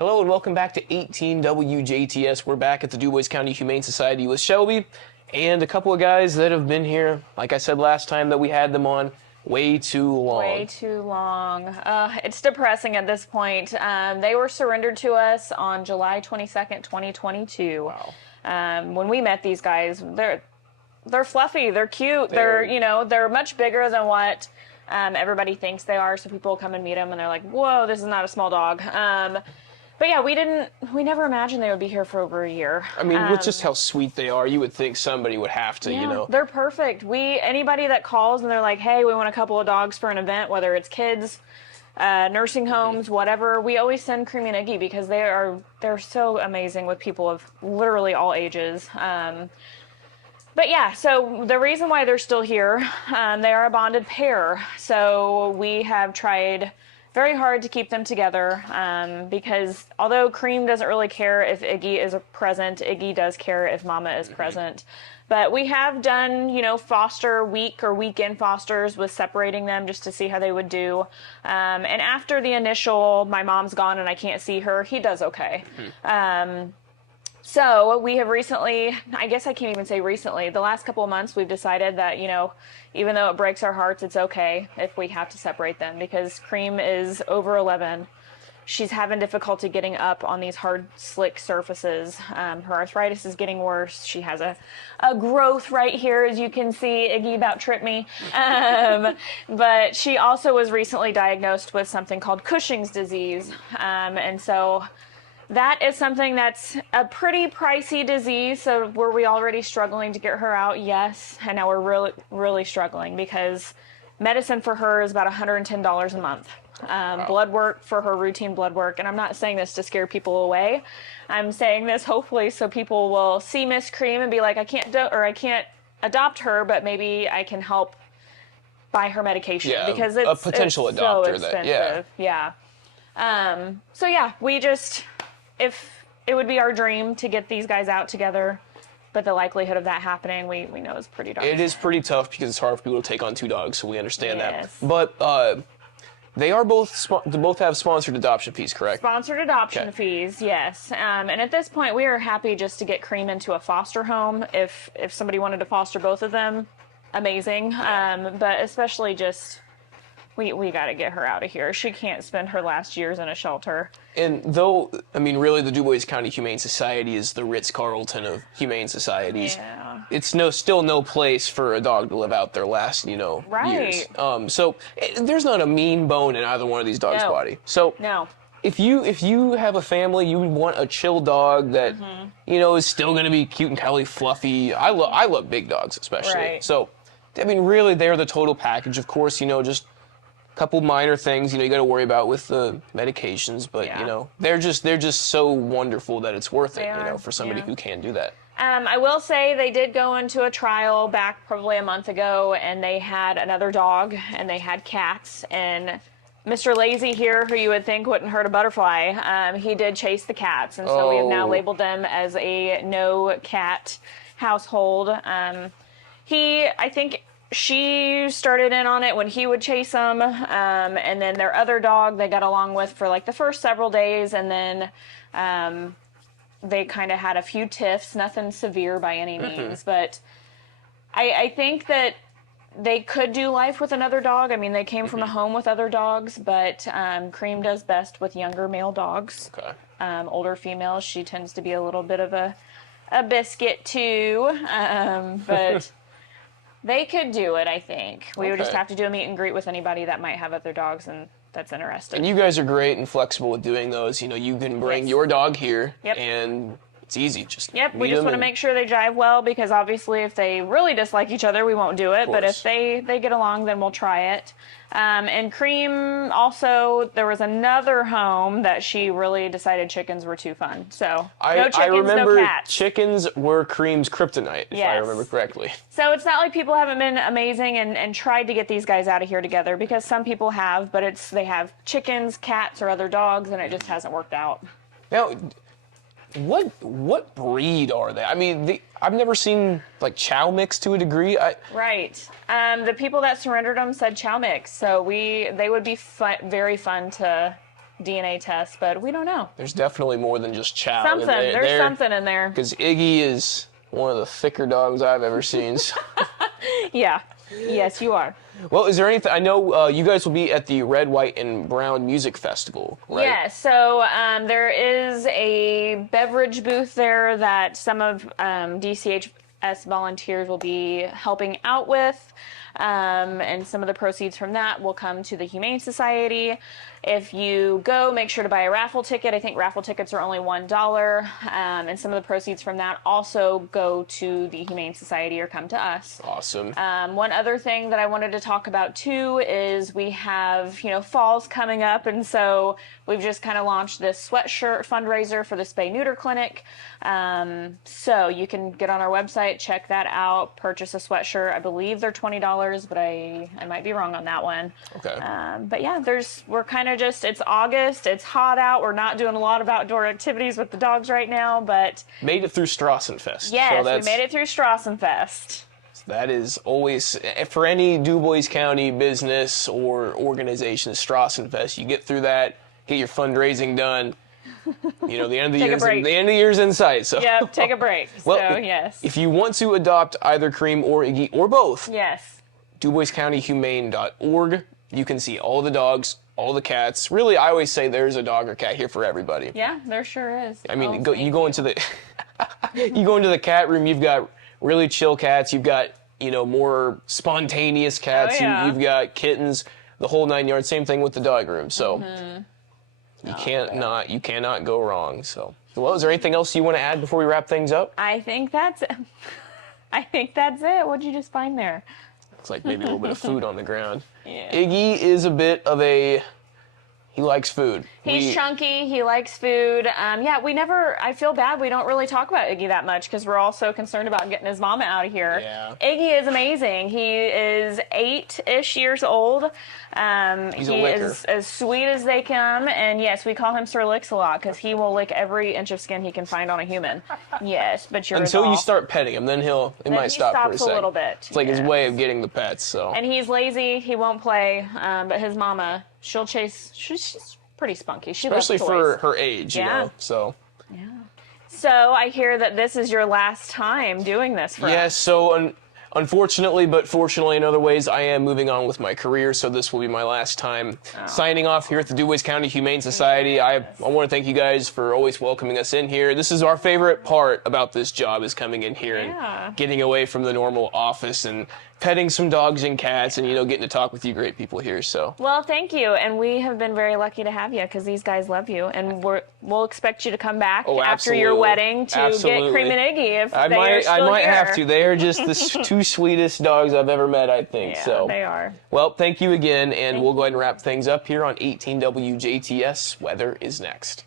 Hello and welcome back to 18WJTS. We're back at the Dubois County Humane Society with Shelby and a couple of guys that have been here, like I said last time that we had them on, way too long. Way too long. It's depressing at this point. They were surrendered to us on July 22nd, 2022. Wow. When we met these guys, they're fluffy, they're cute, they're much bigger than what everybody thinks they are. So people come and meet them and they're like, whoa, this is not a small dog. But yeah, we never imagined they would be here for over a year. I mean, with just how sweet they are, you would think somebody would have to, They're perfect. Anybody that calls and they're like, hey, we want a couple of dogs for an event, whether it's kids, nursing homes, whatever, we always send Creamy and Iggy because they're so amazing with people of literally all ages. But yeah, so the reason why they're still here, they are a bonded pair. So we have tried very hard to keep them together because although Cream doesn't really care if Iggy is present, Iggy does care if Mama is present. But we have done, foster week or weekend fosters with separating them just to see how they would do. And after the initial, my mom's gone and I can't see her, he does okay. So we have recently, I guess I can't even say recently, the last couple of months we've decided that, even though it breaks our hearts, it's okay if we have to separate them because Cream is over 11. She's having difficulty getting up on these hard, slick surfaces. Her arthritis is getting worse. She has a growth right here, as you can see. Iggy about tripped me. But she also was recently diagnosed with something called Cushing's disease. And so that is something that's a pretty pricey disease. So were we already struggling to get her out? Yes. And now we're really, really struggling because medicine for her is about $110 a month. Wow. Blood work for her routine blood work. And I'm not saying this to scare people away. I'm saying this hopefully so people will see Miss Cream and be like, I can't adopt her, but maybe I can help buy her medication because it's a potential it's adopter. So expensive. So yeah, if it would be our dream to get these guys out together, but the likelihood of that happening, we know is pretty dark. It is pretty tough because it's hard for people to take on two dogs, so we understand that. Yes. But they are both have sponsored adoption fees, correct? Sponsored adoption fees, yes. And at this point, we are happy just to get Cream into a foster home. If somebody wanted to foster both of them, amazing. But especially just, we got to get her out of here. She can't spend her last years in a shelter. And though, really, the Dubois County Humane Society is the Ritz-Carlton of humane societies. Yeah. It's still no place for a dog to live out their last, Right. years. So there's not a mean bone in either one of these dogs' body. So no. If you have a family, you would want a chill dog that is still going to be cute and cuddly, fluffy. I love big dogs especially. Right. So really, they're the total package. Of course, just couple minor things, you got to worry about with the medications, but they're just so wonderful that it's worth it, for somebody who can do that. I will say they did go into a trial back probably a month ago, and they had another dog, and they had cats, and Mr. Lazy here, who you would think wouldn't hurt a butterfly, he did chase the cats, and so we have now labeled them as a no cat household. I think she started in on it when he would chase them, and then their other dog they got along with for like the first several days, and then they kind of had a few tiffs, nothing severe by any means, but I think that they could do life with another dog. I mean, they came from a home with other dogs, but Cream does best with younger male dogs. Okay. Older females, she tends to be a little bit of a biscuit too, but they could do it, I think. We would just have to do a meet and greet with anybody that might have other dogs and that's interested. And you guys are great and flexible with doing those. You can bring your dog here, and it's easy. We just want to make sure they jive well because obviously if they really dislike each other, we won't do it. But if they get along, then we'll try it. And Cream also, there was another home that she really decided chickens were too fun. So no chickens, I remember no cats. Chickens were Cream's kryptonite, if I remember correctly. So it's not like people haven't been amazing and tried to get these guys out of here together because some people have, but they have chickens, cats, or other dogs, and it just hasn't worked out. Now, what breed are they? I mean, I've never seen like chow mix to a degree. Right. The people that surrendered them said chow mix, so they would be very fun to DNA test, but we don't know. There's definitely more than just chow. Something. There's something in there. Because Iggy is one of the thicker dogs I've ever seen. So. Yeah. Yes, you are. Well, is there anything? I know you guys will be at the Red, White, and Brown Music Festival, right? Yeah, so there is a beverage booth there that some of DCHS volunteers will be helping out with, and some of the proceeds from that will come to the Humane Society. If you go, make sure to buy a raffle ticket. I think raffle tickets are only $1, and some of the proceeds from that also go to the Humane Society or come to us. Awesome. One other thing that I wanted to talk about too is we have, fall's coming up, and so we've just kind of launched this sweatshirt fundraiser for the Spay-Neuter Clinic. So you can get on our website, check that out, purchase a sweatshirt. I believe they're $20, but I might be wrong on that one. Okay. But yeah, we're kind of it's August, it's hot out. We're not doing a lot of outdoor activities with the dogs right now, but made it through Strassenfest. Yes, so we made it through Strassenfest. That is always, for any Dubois County business or organization, Strassenfest, you get through that, get your fundraising done. The end of the year's in sight. So yep, take a break. Well, so yes. If you want to adopt either Cream or Iggy or both, yes, DuboisCountyHumane.org. You can see all the dogs, all the cats. Really, I always say there's a dog or cat here for everybody. Yeah, there sure is. I mean, you go into the you go into the cat room. You've got really chill cats. You've got more spontaneous cats. Oh, yeah. You've got kittens. The whole 9 yards. Same thing with the dog room. So you cannot go wrong. So, well, is there anything else you want to add before we wrap things up? I think that's it. What'd you just find there? Looks like maybe a little bit of food on the ground. Yeah. Iggy is a bit of he likes food. He's chunky. He likes food. I feel bad. We don't really talk about Iggy that much because we're all so concerned about getting his mama out of here. Yeah. Iggy is amazing. He is 8-ish years old. He's a licker. Is as sweet as they come. And yes, we call him Sir Licks a lot because he will lick every inch of skin he can find on a human. Yes, but until you start petting him, then he might stop for a second. A little bit. It's like his way of getting the pets. So. And he's lazy. He won't play. But his mama, she'll chase. She's pretty spunky. She especially loves toys. for her age, So. Yeah. So I hear that this is your last time doing this for us. Yes. So unfortunately, but fortunately in other ways, I am moving on with my career. So this will be my last time signing off here at the Dubois County Humane Society. Yes. I want to thank you guys for always welcoming us in here. This is our favorite part about this job, is coming in here and getting away from the normal office and petting some dogs and cats and, getting to talk with you great people here. So. Well, thank you. And we have been very lucky to have you because these guys love you. And we'll expect you to come back after your wedding to get Cream and Iggy if I might have to. They are just the two sweetest dogs I've ever met, I think. Yeah, so they are. Well, thank you again. And we'll go ahead and wrap things up here on 18 WJTS. Weather is next.